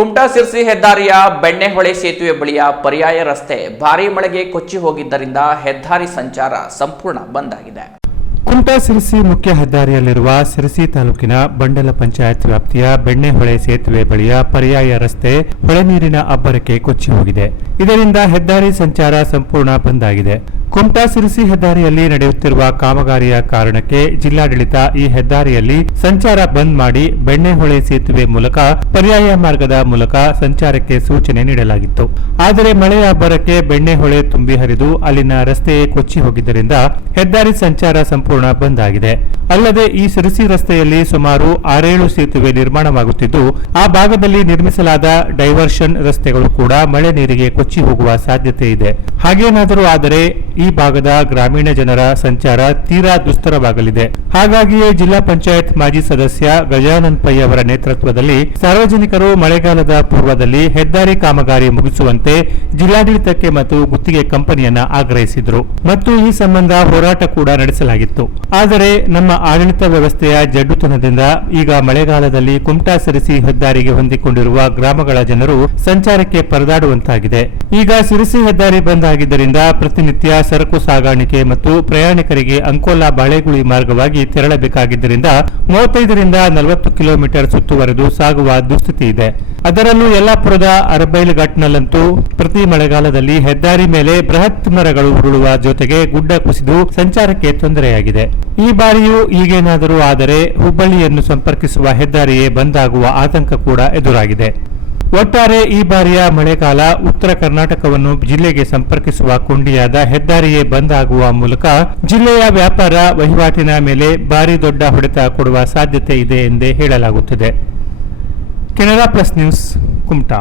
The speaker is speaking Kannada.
ಕುಮಟಾ ಸಿರ್ಸಿ ಹೆದ್ದಾರಿಯ ಬೆಣ್ಣೆಹೊಳೆ ಸೇತುವೆ ಬಳಿಯ ಪರ್ಯಾಯ ರಸ್ತೆ ಭಾರೀ ಮಳೆಗೆ ಕೊಚ್ಚಿ ಹೋಗಿದ್ದರಿಂದ ಹೆದ್ದಾರಿ ಸಂಚಾರ ಸಂಪೂರ್ಣ ಬಂದ್ ಆಗಿದೆ. ಕುಮಟಾ ಸಿರಸಿ ಮುಖ್ಯ ಹೆದ್ದಾರಿಯಲ್ಲಿರುವ ಸಿರಸಿ ತಾಲೂಕಿನ ಬಂಡಲ ಪಂಚಾಯತ್ ವ್ಯಾಪ್ತಿಯ ಬೆಣ್ಣೆಹೊಳೆ ಸೇತುವೆ ಬಳಿಯ ಪರ್ಯಾಯ ರಸ್ತೆ ಹೊಳೆ ನೀರಿನ ಅಬ್ಬರಕ್ಕೆ ಕೊಚ್ಚಿ ಹೋಗಿದೆ. ಇದರಿಂದ ಹೆದ್ದಾರಿ ಸಂಚಾರ ಸಂಪೂರ್ಣ ಬಂದ್ ಆಗಿದೆ. ಕುಮಟಾ ಸಿರಿಸಿ ಹೆದ್ದಾರಿಯಲ್ಲಿ ನಡೆಯುತ್ತಿರುವ ಕಾಮಗಾರಿಯ ಕಾರಣಕ್ಕೆ ಜಿಲ್ಲಾಡಳಿತ ಈ ಹೆದ್ದಾರಿಯಲ್ಲಿ ಸಂಚಾರ ಬಂದ್ ಮಾಡಿ ಬೆಣ್ಣೆಹೊಳೆ ಸೇತುವೆ ಮೂಲಕ ಪರ್ಯಾಯ ಮಾರ್ಗದ ಮೂಲಕ ಸಂಚಾರಕ್ಕೆ ಸೂಚನೆ ನೀಡಲಾಗಿತ್ತು. ಆದರೆ ಮಳೆಯ ಅಬ್ಬರಕ್ಕೆ ಬೆಣ್ಣೆಹೊಳೆ ತುಂಬಿ ಹರಿದು ಅಲ್ಲಿನ ರಸ್ತೆಯೇ ಕೊಚ್ಚಿ ಹೋಗಿದ್ದರಿಂದ ಹೆದ್ದಾರಿ ಸಂಚಾರ ಸಂಪೂರ್ಣ ಬಂದ್ ಆಗಿದೆ. ಅಲ್ಲದೆ ಈ ಸಿರಸಿ ರಸ್ತೆಯಲ್ಲಿ ಸುಮಾರು ಆರೇಳು ಸೇತುವೆ ನಿರ್ಮಾಣವಾಗುತ್ತಿದ್ದು, ಆ ಭಾಗದಲ್ಲಿ ನಿರ್ಮಿಸಲಾದ ಡೈವರ್ಷನ್ ರಸ್ತೆಗಳು ಕೂಡ ಮಳೆ ನೀರಿಗೆ ಕೊಚ್ಚಿ ಹೋಗುವ ಸಾಧ್ಯತೆ ಇದೆ. ಹಾಗೇನಾದರೂ ಆದರೆ ಈ ಭಾಗದ ಗ್ರಾಮೀಣ ಜನರ ಸಂಚಾರ ತೀರಾ ದುಸ್ತರವಾಗಲಿದೆ. ಹಾಗಾಗಿಯೇ ಜಿಲ್ಲಾ ಪಂಚಾಯತ್ ಮಾಜಿ ಸದಸ್ಯ ಗಜಾನಂದ ಪೈ ಅವರ ನೇತೃತ್ವದಲ್ಲಿ ಸಾರ್ವಜನಿಕರು ಮಳೆಗಾಲದ ಪೂರ್ವದಲ್ಲಿ ಹೆದ್ದಾರಿ ಕಾಮಗಾರಿ ಮುಗಿಸುವಂತೆ ಜಿಲ್ಲಾಡಳಿತಕ್ಕೆ ಮತ್ತು ಗುತ್ತಿಗೆ ಕಂಪನಿಯನ್ನ ಆಗ್ರಹಿಸಿದ್ರು. ಮತ್ತು ಈ ಸಂಬಂಧ ಹೋರಾಟ ಕೂಡ ನಡೆಸಲಾಗಿತ್ತು. ಆದರೆ ನಮ್ಮ ಆಡಳಿತ ವ್ಯವಸ್ಥೆಯ ಜಡ್ಡುತನದಿಂದ ಈಗ ಮಳೆಗಾಲದಲ್ಲಿ ಕುಮಟಾ ಸಿರಿಸಿ ಹೆದ್ದಾರಿಗೆ ಹೊಂದಿಕೊಂಡಿರುವ ಗ್ರಾಮಗಳ ಜನರು ಸಂಚಾರಕ್ಕೆ ಪರದಾಡುವಂತಾಗಿದೆ. ಈಗ ಸಿರಿಸಿ ಹೆದ್ದಾರಿ ಬಂದ್ ಆಗಿದ್ದರಿಂದ ಪ್ರತಿನಿತ್ಯ ಸರಕು ಸಾಗಾಣಿಕೆ ಮತ್ತು ಪ್ರಯಾಣಿಕರಿಗೆ ಅಂಕೋಲಾ ಬಾಳೆಗುಳಿ ಮಾರ್ಗವಾಗಿ ತೆರಳಬೇಕಾಗಿದ್ದರಿಂದ ಮೂವತ್ತೈದರಿಂದ ನಲವತ್ತು ಕಿಲೋಮೀಟರ್ ಸುತ್ತುವರೆದು ಸಾಗುವ ದುಸ್ಥಿತಿ ಇದೆ. ಅದರಲ್ಲೂ ಯಲ್ಲಾಪುರದ ಅರಬೈಲ್ ಘಾಟ್ನಲ್ಲಂತೂ ಪ್ರತಿ ಮಳೆಗಾಲದಲ್ಲಿ ಹೆದ್ದಾರಿ ಮೇಲೆ ಬೃಹತ್ ಮರಗಳು ಉರುಳುವ ಜೊತೆಗೆ ಗುಡ್ಡ ಕುಸಿದು ಸಂಚಾರಕ್ಕೆ ತೊಂದರೆಯಾಗಿದೆ. ಈ ಬಾರಿಯೂ ಈಗೇನಾದರೂ ಆದರೆ ಹುಬ್ಬಳ್ಳಿಯನ್ನು ಸಂಪರ್ಕಿಸುವ ಹೆದ್ದಾರಿಯೇ ಬಂದ್ ಆಗುವ ಆತಂಕ ಕೂಡ ಎದುರಾಗಿದೆ. ಒಟ್ಟಾರೆ ಈ ಬಾರಿಯ ಮಳೆಗಾಲ ಉತ್ತರ ಕರ್ನಾಟಕವನ್ನು ಜಿಲ್ಲೆಗೆ ಸಂಪರ್ಕಿಸುವ ಕೊಂಡಿಯಾದ ಹೆದ್ದಾರಿಯೇ ಬಂದ್ ಆಗುವ ಮೂಲಕ ಜಿಲ್ಲೆಯ ವ್ಯಾಪಾರ ವಹಿವಾಟಿನ ಮೇಲೆ ಭಾರಿ ದೊಡ್ಡ ಹೊಡೆತ ಕೊಡುವ ಸಾಧ್ಯತೆ ಇದೆ ಎಂದೇ ಹೇಳಲಾಗುತ್ತಿದೆ. Canara plus news, Kumta.